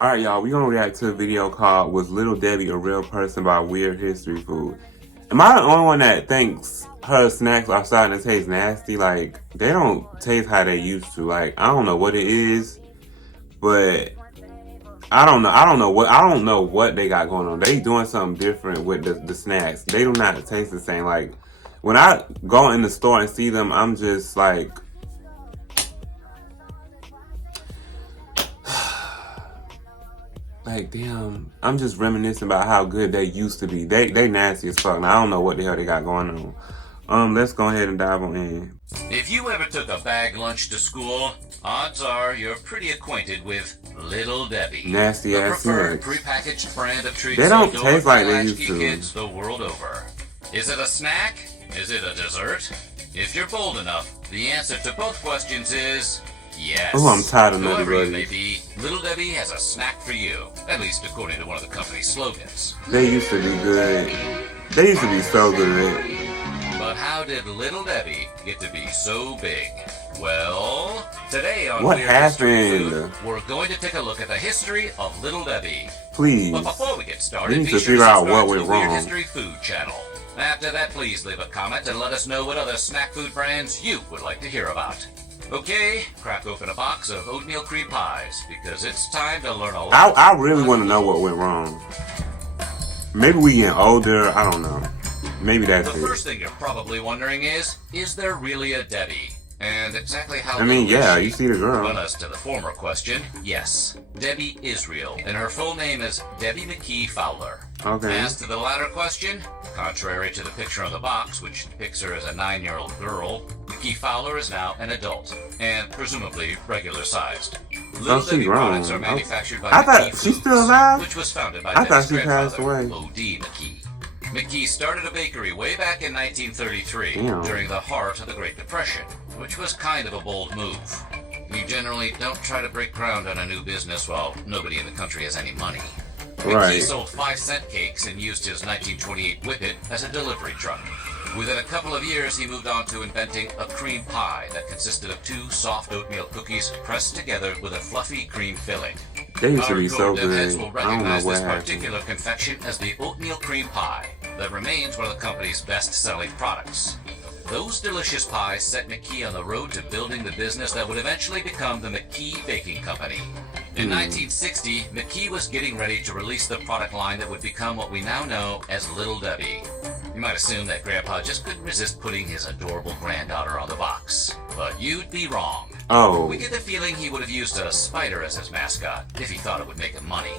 Alright, y'all, we gonna react to a video called Was Little Debbie a Real Person by Weird History Food. Am I the only one that thinks her snacks are starting to taste nasty? Like, they don't taste how they used to. Like, I don't know what it is, but I don't know. I don't know what they got going on. They doing something different with the snacks. They do not taste the same. Like, when I go in the store and see them, I'm just like, damn, I'm just reminiscing about how good they used to be. They nasty as fuck. Now, I don't know what the hell they got going on. Let's go ahead and dive on in. If you ever took a bag lunch to school, odds are you're pretty acquainted with Little Debbie. Nasty the ass preferred snacks. prepackaged brand of treats They don't sold taste by like they used latchkey to. kids the world over. Is it a snack? Is it a dessert? If you're bold enough, the answer to both questions is yes. Oh, I'm tired of Nutty Whoever you may Buddies. be, Little Debbie has a snack for you, at least according to one of the company's slogans. They used to be good. They used to be so good. But how did Little Debbie get to be so big? Well, today on What Weird History happened? Food, we're going to take a look at the history of Little Debbie. Please. But before we get started, We need be to sure figure out subscribe what to the went Weird wrong. History Food channel. After that, please leave a comment and let us know what other snack food brands you would like to hear about. Okay, crack open a box of oatmeal cream pies, because it's time to learn a lot. I really want to know what went wrong. Maybe we getting older. I don't know. Maybe that's The it. first thing you're probably wondering is there really a Debbie? And exactly how I mean, little is yeah, she? you see the girl. Well, as to the former question, yes, Debbie Israel, and her full name is Debbie McKee Fowler. Okay. As to the latter question, contrary to the picture on the box, which depicts her as a 9-year-old girl, McKee Fowler is now an adult, and presumably regular-sized. Little she Debbie grown. products are manufactured by I thought McKee she's Foods, still alive? which was founded by I thought Debbie's she passed grandfather, away. O.D. McKee. McKee started a bakery way back in 1933 Damn. during the heart of the Great Depression, which was kind of a bold move. You generally don't try to break ground on a new business while nobody in the country has any money. McKee Right. sold 5-cent cakes and used his 1928 Whippet as a delivery truck. Within a couple of years, he moved on to inventing a cream pie that consisted of 2 soft oatmeal cookies pressed together with a fluffy cream filling. They used to be Hardcore so devheads good. will I don't know recognize what this happened. particular confection as the oatmeal cream pie that remains one of the company's best-selling products. Those delicious pies set McKee on the road to building the business that would eventually become the McKee Baking Company. In 1960, McKee was getting ready to release the product line that would become what we now know as Little Debbie. You might assume that Grandpa just couldn't resist putting his adorable granddaughter on the box, but you'd be wrong. Oh. We get the feeling he would have used a spider as his mascot if he thought it would make him money.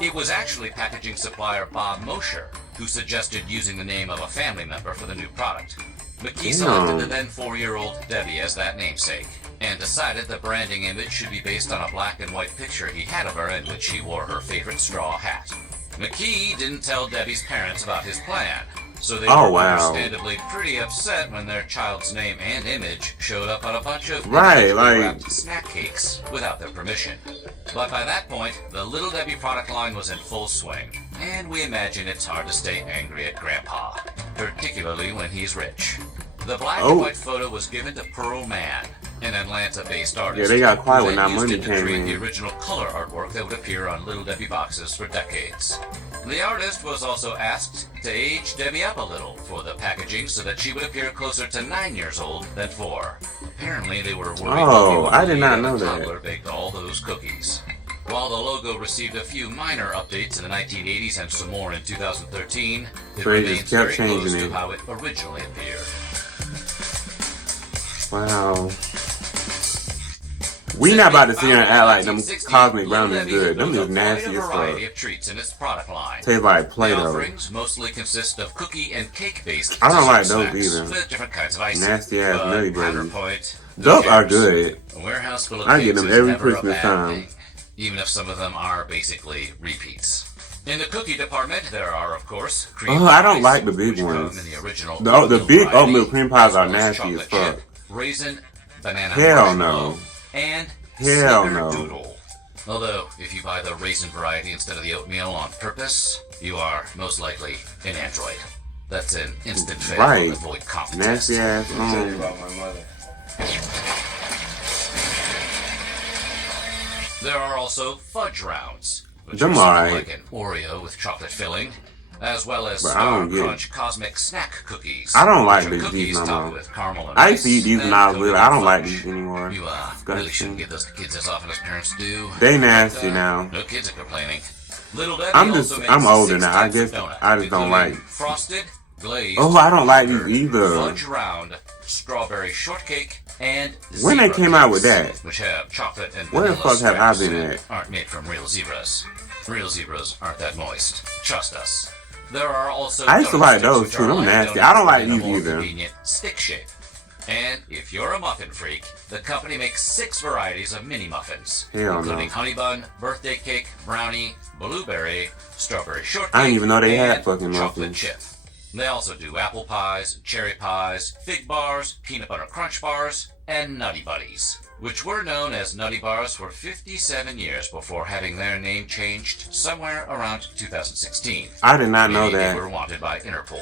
It was actually packaging supplier Bob Mosher who suggested using the name of a family member for the new product. McKee selected the then 4-year-old Debbie as that namesake, and decided the branding image should be based on a black and white picture he had of her in which she wore her favorite straw hat. McKee didn't tell Debbie's parents about his plan, so they Oh, were wow. understandably pretty upset when their child's name and image showed up on a bunch of Right, individually like- wrapped snack cakes without their permission. But by that point, the Little Debbie product line was in full swing, and we imagine it's hard to stay angry at Grandpa, particularly when he's rich. The black Oh. and white photo was given to Pearl Mann, an Atlanta-based artist. Yeah, they got quiet who when then that used money it to came create in. the original color artwork that would appear on Little Debbie boxes for decades. The artist was also asked to age Debbie up a little for the packaging so that she would appear closer to 9 years old than 4. Apparently, they were worried Oh, that I did not the know that. toddler baked all those cookies. While the logo received a few minor updates in the 1980s and some more in 2013, it So they remains just kept very close changing to it. how it originally appeared. Wow. We not about to sit here and act like them 1960, cosmic Little brownies Debbie good. Them was is quite nasty a as variety fuck. of treats in its product line. Taste like The Play-Doh. offerings mostly consist of cookie and cake-based I don't like snacks those either. with different kinds of icing. Nasty ass But Nutty Buddies. counterpoint, who Those are cares? good. A warehouse full of I get cakes them is every never a Christmas bad time. thing, even if some of them are basically repeats. In the cookie department, there are, of course, cream Oh, I don't pies, like the big which come ones. in the original The oatmeal big variety, oatmeal cream pies as are well as nasty as chocolate fuck. chip, raisin, banana Hell marshmallow, no. and Hell no. snickerdoodle. Although, if you buy the raisin variety instead of the oatmeal on purpose, you are most likely an android. That's an instant fail Right. on the void comp Nasty test. ass. About my mother. There are also fudge rounds, which Them are somewhat alright. like an Oreo with chocolate filling, as well as But I Star don't get it. Crunch Cosmic Snack Cookies. I don't like which are these cookies no topped more. with caramel and I used to eat ice these when and I was coated little. in I don't like fudge. these anymore. You really Disgusting. shouldn't give those to kids as often as parents do. They But, nasty now. No kids are complaining. Little Debbie I'm also makes I'm older 6 now. I types of guess donuts, I just don't including like. frosted, glazed, Oh, I don't like sugar, these either. fudge round, strawberry shortcake, and When they zebra came out with cakes, that? which have chocolate and Where the vanilla fuck have I stripes been and at? aren't made from real zebras. Real zebras aren't that moist. Trust us. There are also I used to donut like sticks, those which too. are Them like nasty. I don't donuts, like but in a these more either. convenient stick shape. And if you're a muffin freak, the company makes 6 varieties of mini muffins, Hell including no. honey bun, birthday cake, brownie, blueberry, strawberry shortcake, I didn't even know they had and fucking chocolate muffins. chip. They also do apple pies, cherry pies, fig bars, peanut butter crunch bars, and Nutty Buddies, which were known as Nutty Bars for 57 years before having their name changed somewhere around 2016. I did not know Meaning they that. were wanted by Interpol.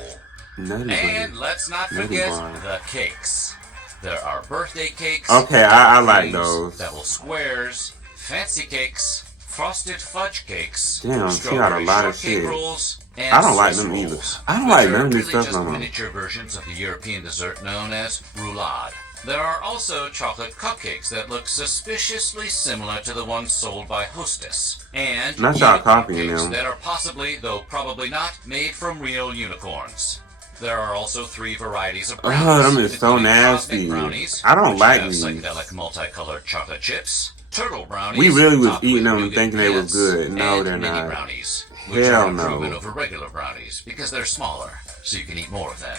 Nutty And Buddy. let's not Nutty forget Bar. the cakes. There are birthday cakes, Okay, I like creams, those. double squares, fancy cakes, frosted fudge cakes, Damn, she got a strawberry lot of shortcake shit. rolls, and I don't like Swiss them either. rolls, I don't which like are none of this really stuff just no more. miniature versions of the European dessert known as roulade. There are also chocolate cupcakes that look suspiciously similar to the ones sold by Hostess, and Not y'all unicorn copying cakes them. that are possibly, though probably not, made from real unicorns. There are also 3 varieties of brownies. Oh, them is so including nasty. cosmic brownies, I don't which like have these. psychedelic multicolored chocolate chips, turtle brownies. We really was topped eating with them and nougat thinking they was bits, good. No, and they're mini not. brownies, which Hell are improvement no. over regular brownies because they're smaller, so you can eat more of them.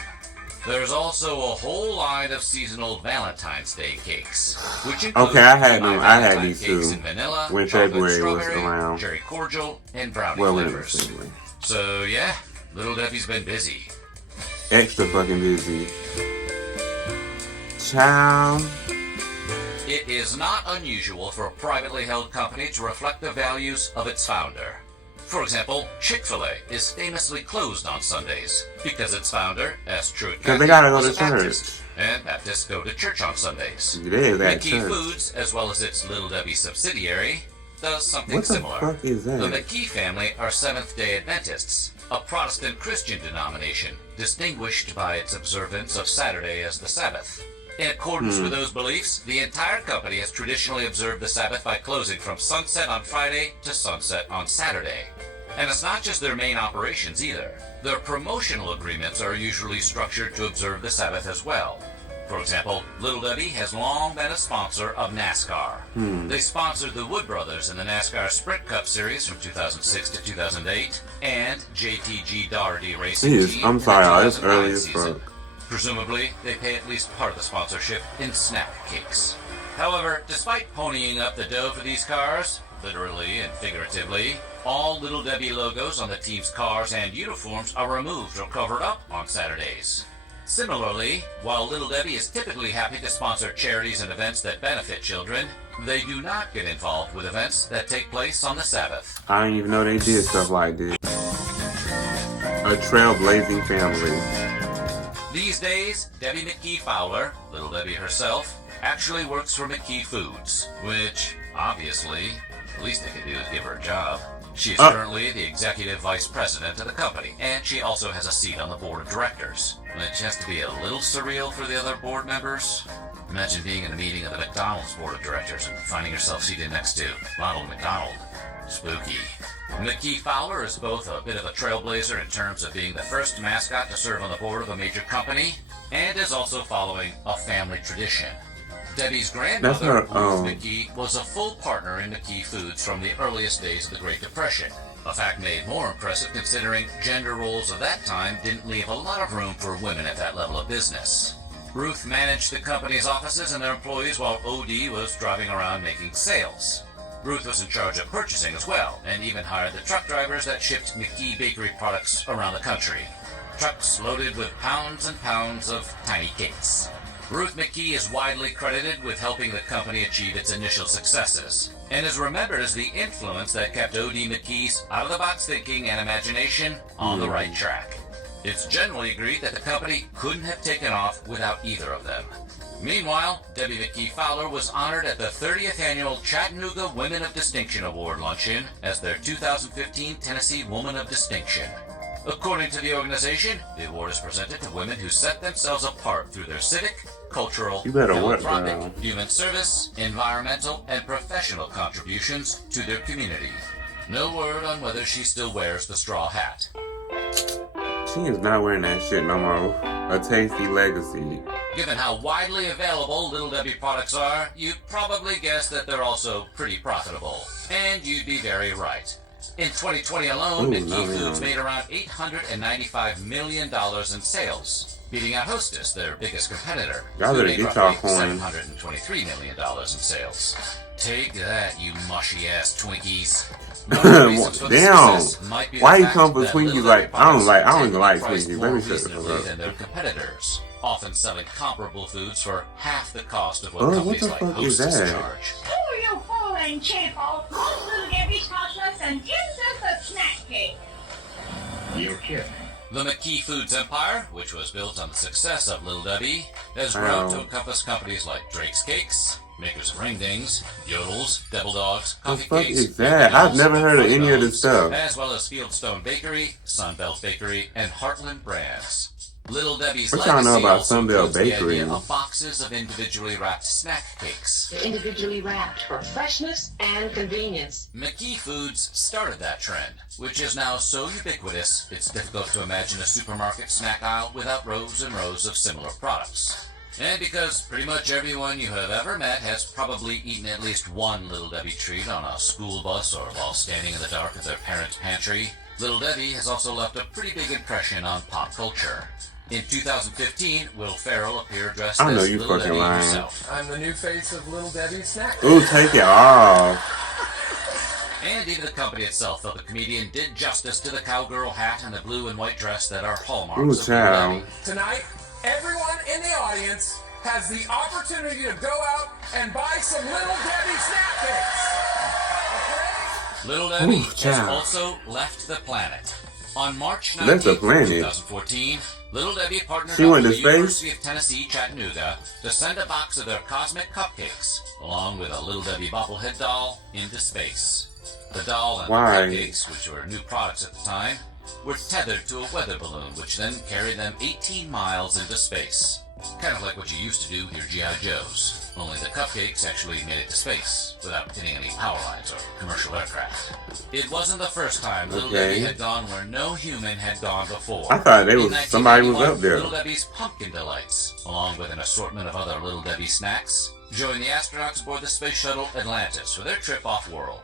There's also a whole line of seasonal Valentine's Day cakes, which include Okay, I had My them. I had Valentine these cakes too. in vanilla, When chocolate February was strawberry, around. cherry cordial, and brownie Well, flavors. anyway. So yeah, Little Debbie's been busy. Extra fucking busy. Child. It is not unusual for a privately held company to reflect the values of its founder. For example, Chick-fil-A is famously closed on Sundays because its founder, S. Truett Because they Cathy, gotta go was to a church. Baptist, and Baptists go to church on Sundays. It is at McKee church. Foods, as well as its Little Debbie subsidiary, does something What the similar. fuck is The that? McKee family are Seventh-day Adventists, a Protestant Christian denomination distinguished by its observance of Saturday as the Sabbath. In accordance with those beliefs, the entire company has traditionally observed the Sabbath by closing from sunset on Friday to sunset on Saturday. And it's not just their main operations either. Their promotional agreements are usually structured to observe the Sabbath as well. For example, Little Debbie has long been a sponsor of NASCAR. They sponsored the Wood Brothers in the NASCAR Sprint Cup Series from 2006 to 2008 and JTG Daugherty Racing Jeez, Team I'm in the sorry, it's 2009 early as season. fuck. Presumably, they pay at least part of the sponsorship in snack cakes. However, despite ponying up the dough for these cars, literally and figuratively, all Little Debbie logos on the team's cars and uniforms are removed or covered up on Saturdays. Similarly, while Little Debbie is typically happy to sponsor charities and events that benefit children, they do not get involved with events that take place on the Sabbath. I didn't even know they did stuff like this. A trailblazing family. These days, Debbie McKee Fowler, Little Debbie herself, actually works for McKee Foods, which, obviously, the least they could do is give her a job. She is currently the executive vice president of the company, and she also has a seat on the board of directors, which has to be a little surreal for the other board members. Imagine being in a meeting of the McDonald's board of directors and finding yourself seated next to Ronald McDonald. Spooky. McKee Fowler is both a bit of a trailblazer in terms of being the first mascot to serve on the board of a major company, and is also following a family tradition. Debbie's grandmother, That's her, Ruth McKee, was a full partner in McKee Foods from the earliest days of the Great Depression. A fact made more impressive considering gender roles of that time didn't leave a lot of room for women at that level of business. Ruth managed the company's offices and their employees while OD was driving around making sales. Ruth was in charge of purchasing as well, and even hired the truck drivers that shipped McKee bakery products around the country. Trucks loaded with pounds and pounds of tiny cakes. Ruth McKee is widely credited with helping the company achieve its initial successes, and is remembered as the influence that kept O.D. McKee's out-of-the-box thinking and imagination on the right track. It's generally agreed that the company couldn't have taken off without either of them. Meanwhile, Debbie McKee Fowler was honored at the 30th annual Chattanooga Women of Distinction Award luncheon as their 2015 Tennessee Woman of Distinction. According to the organization, the award is presented to women who set themselves apart through their civic, cultural, You better work, philanthropic, girl. human service, environmental, and professional contributions to their community. No word on whether she still wears the straw hat. She is not wearing that shit no more. A tasty legacy. Given how widely available Little Debbie products are, you'd probably guess that they're also pretty profitable. And you'd be very right. In 2020 alone, Ooh, McKee no, Foods no. made around $895 million in sales, beating out Hostess, their biggest competitor, Y'all who better made get roughly y'all coin. $723 million in sales. Take that, you mushy-ass Twinkies. One of the reasons for the Damn. success might be the Why you fact come for that Twinkies Little like- Debbie I don't products even tend to like be priced Twinkies. more Let me shut the fuck reasonably up. than their competitors, often selling comparable foods for half the cost of what Oh, what companies the like fuck is Hostess that? charge. Who are you fooling, Chippo? Little Debbie's cost less than 10 cents a snack cake. You're kidding. The McKee Foods empire, which was built on the success of Little Debbie, has Wow. grown to encompass companies like Drake's Cakes, makers of Ringdings, Yodels, Devil Dogs, Coffee fuck Cakes, is that? I've never heard of Funny any of Bones, this stuff. as well as Fieldstone Bakery, Sunbelt Bakery, and Heartland Brands. Little Debbie's What y'all know legacy about also Sunbelt includes the Bakery? idea of boxes of individually wrapped snack cakes. They're individually wrapped for freshness and convenience. McKee Foods started that trend, which is now so ubiquitous it's difficult to imagine a supermarket snack aisle without rows and rows of similar products. And because pretty much everyone you have ever met has probably eaten at least one Little Debbie treat on a school bus or while standing in the dark of their parents' pantry, Little Debbie has also left a pretty big impression on pop culture. In 2015, Will Ferrell appeared dressed I know as you Little fucking Debbie lying. herself. I'm the new face of Little Debbie Snack. Ooh, take it off. And even the company itself felt the comedian did justice to the cowgirl hat and the blue and white dress that are hallmarks Ooh, of Little child. Debbie. Tonight, everyone in the audience has the opportunity to go out and buy some Little Debbie snack cakes. Little Debbie Ooh, has child. also left the planet. On March Left the 19th, planet? 2014, Little Debbie partnered She up went with to the space? University of Tennessee, Chattanooga, to send a box of their cosmic cupcakes, along with a Little Debbie bobblehead doll, into space. The doll and Why? the cupcakes, which were new products at the time, were tethered to a weather balloon, which then carried them 18 miles into space. Kind of like what you used to do with your G.I. Joes, only the cupcakes actually made it to space without hitting any power lines or commercial aircraft. It wasn't the first time Little Okay. Debbie had gone where no human had gone before. I thought they In was somebody was 1991, up there. Little Debbie's Pumpkin Delights, along with an assortment of other Little Debbie snacks, joined the astronauts aboard the space shuttle Atlantis for their trip off-world.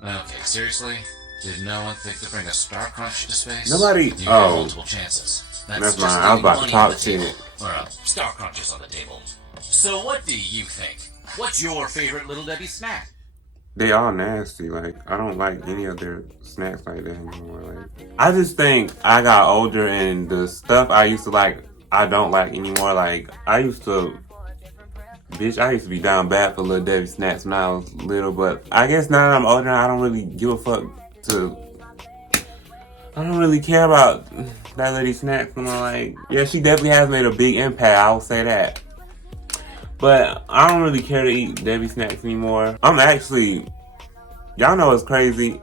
Okay, seriously? Did no one think to bring a Star Crunch to space? Nobody- You had oh. multiple chances. That's just fine. I was leaving about to money talk on the table. shit. Or Star Crunches on the table. So what do you think? What's your favorite Little Debbie snack? They all nasty. Like, I don't like any of their snacks like that anymore. Like, I just think I got older and the stuff I used to like, I don't like anymore. Like, I used to be down bad for Little Debbie snacks when I was little. But I guess now that I'm older, I don't really give a fuck I don't really care about that lady snacks. I'm like, yeah, she definitely has made a big impact. I will say that. But I don't really care to eat Debbie snacks anymore. I'm actually, y'all know what's crazy?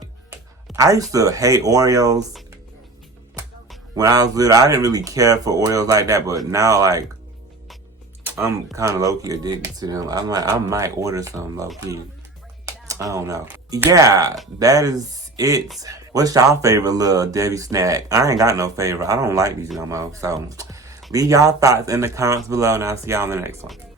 I used to hate Oreos when I was little. I didn't really care for Oreos like that, but now like I'm kind of low-key addicted to them. I'm like, I might order some low-key. I don't know. Yeah, that is it. What's y'all favorite Little Debbie snack? I ain't got no favorite. I don't like these no more. So leave y'all thoughts in the comments below and I'll see y'all in the next one.